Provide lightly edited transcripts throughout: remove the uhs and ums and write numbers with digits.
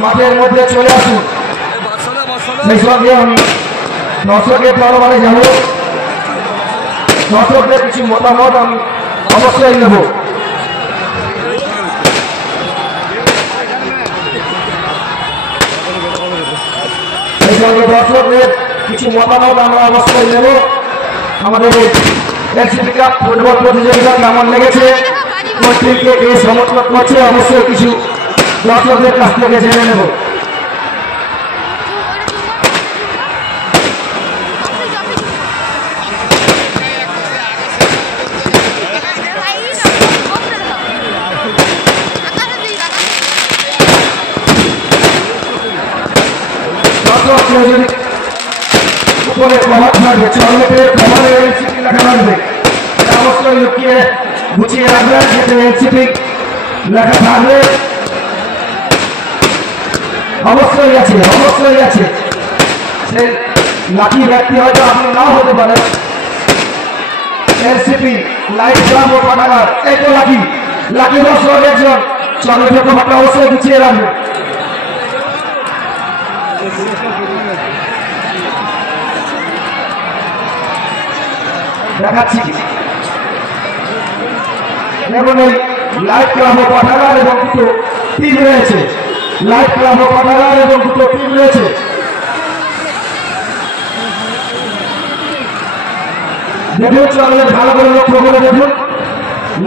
মাঠের মধ্যে চলে আসুন। সেই সঙ্গে আমি দর্শকের দরবারে যাব, দর্শকদের কিছু মতামত আমি অবশ্যই নেব। সেই সঙ্গে দর্শকদের কিছু মতামত আমরা অবশ্যই নেব। আমাদের এলসিপি কাপ ফুটবল প্রতিযোগিতা কেমন লেগেছে, কোন টিমকে কে সমর্থন করছে, অবশ্যই কিছু দর্শকদের কাছ থেকে জেনে নেব। উপরে প্রভাব থাকবে, চকলেটের প্রভাবে এলসিপি লেখা থাকবে, অবশ্যই লুকিয়ে গুছিয়ে রাখবেন যাতে এলসিপি লেখা থাকবে। অবশ্যই আছে, অবশ্যই আছে। সেই লাকি ব্যক্তি হয়তো আপনি নাও হতে পারেন। এলসিপি লাইট ক্লাব ও পাঠাগার, এই তো লাকি লাকি দর্শক একজন, চকলেটের প্রভাবটা অবশ্যই গুছিয়ে রাখবে। দেখাচ্ছি এবং এই লাইট ক্লাব ও পাঠাগার এবং দুটো টিম রয়েছে, লাইট ক্লাব ও পাঠাগার এবং দুটো টিম রয়েছে। দেখুন চকলেট ভালো করে লক্ষ্য করে দেখুন,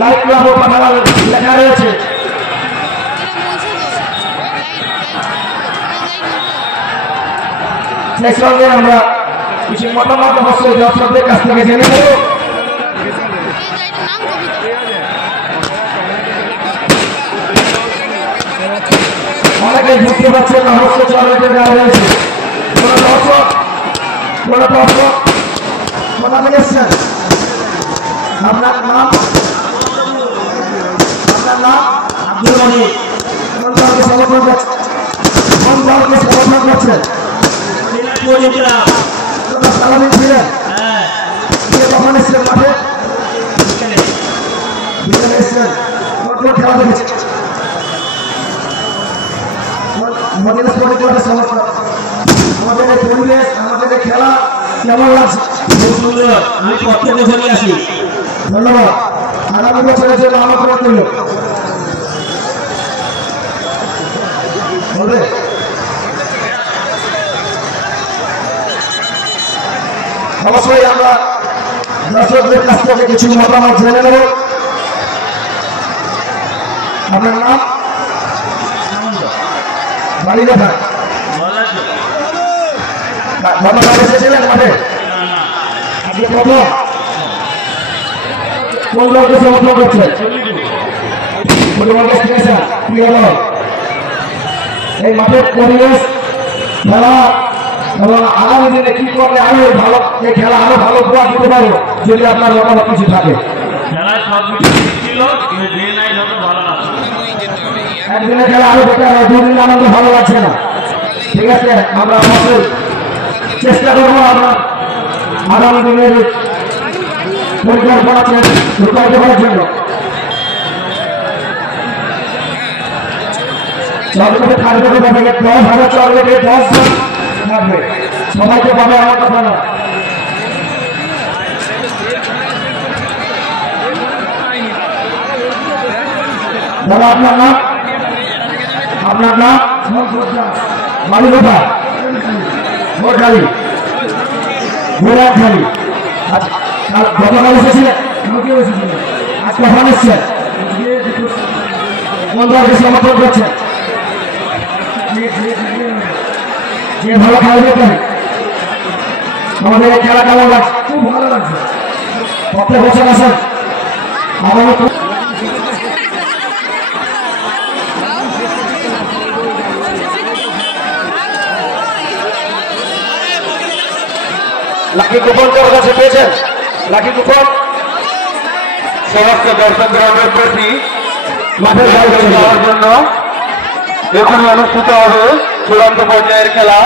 লাইট ক্লাব ও পাঠাগার লেখা রয়েছে। সেই সঙ্গে আমরা কিছু মতামত অবশ্যই দর্শকদের কাছ থেকে জেনে নেব। অনেকে বুঝতে পারছেন না, অবশ্যই চকলেটের দেওয়া রয়েছে। কোন দর্শক কোথা থেকে এসছেন, আপনার নাম আব্দুল মনির, কোন দলকে সমর্থন করছেন, কোন দলকে সমর্থন করছেন? সারাদিন ছিলেন, কখন এসছেন মাঠে? বিকেলে এসছেন। কোন খেলা দেখেছেন? মদিনা স্পোর্টিং ক্লাবের সমর্থন। আমাদের এই পরিবেশ, আমাদের এই খেলা কেমন লাগছে? খুব সুন্দর, আমি প্রত্যেক বছরই আসি। ধন্যবাদ। আগামী বছরের জন্য আমন্ত্রণ করল। বলবে অবশ্যই আমরা দর্শকদের কাছ থেকে কিছু মতামত জেনে নেব। আপনার নাম, বাড়ি কোথায়? ধন্যবাদ। এসেছিলেন মাঠে আজকে প্রথম? কোন দলকে সমর্থন করছেন? প্রিয় দল। এই মাঠের পরিবেশ, খেলা এবং আগামী দিনে কি করলে আরো ভালো, এই খেলা আরো ভালো উপহার দিতে পারবো, যদি আপনার মতামত কিছু থাকে। একদিনের খেলা আরো বেটার হয়, দুদিন আনন্দ ভালো লাগছে না। ঠিক আছে, আমরা অবশ্যই চেষ্টা করবো আমরা আগামী দিনের পরিকল্পনা রূপায়িত করার জন্য। চকলেটে থাকবে তো ব্যাপারে 10,000 চকলেটে 10 জন থাকবে, সবাইকে পাবে আমার কথা না। দাদা আপনার নাম? আপনার নাম? বাড়ি কোথায়? ভোরখালি। ভোরখালি। গতকাল এসেছিলেন? আজ কখন এসছেন? কোন দলকে সমর্থন করছেন? যে ভালো খেলবে পারে। আমাদের এই খেলা কেমন লাগছে? খুব ভালো লাগছে। প্রত্যেক বছর আসেন? আগামী লাকি কুপন তোর কাছে পেয়েছেন? লাকি কুপন সমস্ত দর্শকদের অনুরোধ করছি মাঠের যাওয়ার জন্য। এখানে অনুষ্ঠিত হবে চূড়ান্ত পর্যায়ের খেলা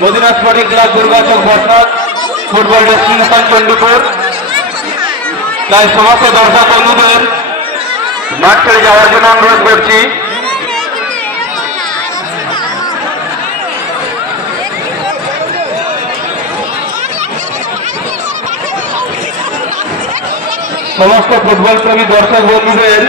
মদিনা স্পোর্টিং ক্লাব দুর্গাচক বর্ষাদ ফুটবল ডেস্টিনেশন চণ্ডীপুর। তাই সমস্ত দর্শক বন্ধুদের মাঠ ছেড়ে যাওয়ার জন্য অনুরোধ করছি। সমস্ত ফুটবল প্রেমী দর্শক বন্ধুদের